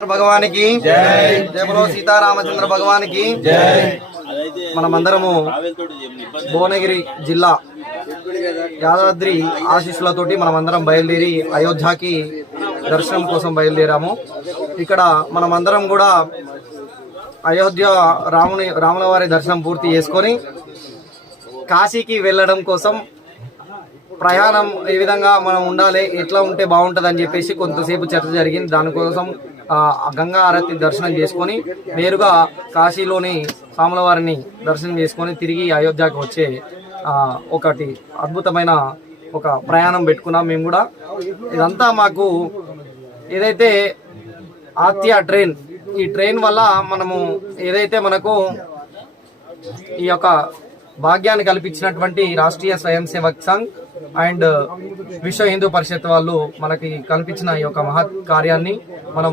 भगवान की जय जय बोलो सीतारामचंद्र भगवान की जय। మనమందరము భువనగిరి జిల్లా యాదాద్రి ఆశీస్సులతోటి మనమందరం బయలుదేరి అయోధ్యకి దర్శనం కోసం బయలుదేరాము. ఇక్కడ మనమందరం కూడా అయోధ్య రాముల వారి దర్శనం పూర్తి చేసుకొని కాశీకి వెళ్ళడం కోసం ప్రయాణం ఏ విధంగా మనం ఉండాలి, ఎట్లా ఉంటే బాగుంటుంది అని చెప్పేసి కొంతసేపు చర్చ జరిగింది. దానికోసం గంగా ఆరతి దర్శనం చేసుకొని నేరుగా కాశీలోని రాముల వారిని దర్శనం చేసుకొని తిరిగి అయోధ్యకు వచ్చే ఒకటి అద్భుతమైన ఒక ప్రయాణం పెట్టుకున్నాం మేము కూడా. ఇదంతా మాకు ఏదైతే ఆత్య ట్రైన్, ఈ ట్రైన్ వల్ల మనము ఏదైతే మనకు ఈ యొక్క భాగ్యాన్ని కల్పించినటువంటి రాష్ట్రీయ స్వయం సేవక్ సంఘ్ అండ్ విశ్వ హిందూ పరిషత్ వాళ్ళు మనకి కల్పించిన ఈ యొక్క మహత్ కార్యాన్ని మనం